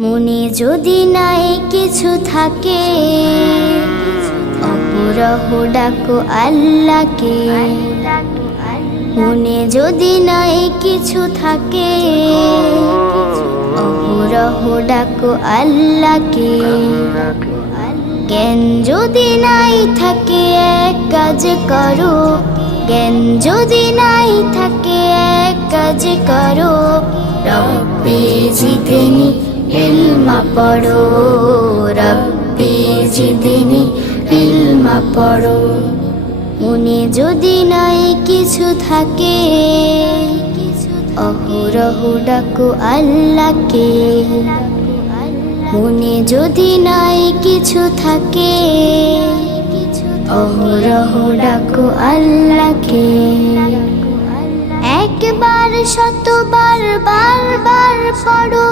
মনে যদি নাই কিছু থাকে, অহরহ ডাকো আল্লাহকে। মনে যদি নাই কিছু থাকে, অহরহ ডাকো আল্লাহকে। জ্ঞান যদি নাই থাকে এক কাজ করো, জ্ঞান যদি নাই থাকে এক কাজ করো। রব্বি জিদনি ইলমা পড়ো, রব্বি জিদনি ইলমা পড়ো। মনে যদি নাই কিছু থাকে, অহরহ ডাকো আল্লাহকে। মনে যদি নাই কিছু থাকে, অহরহ ডাকো আল্লাহকে। একবার শতবার বারবার পড়ো,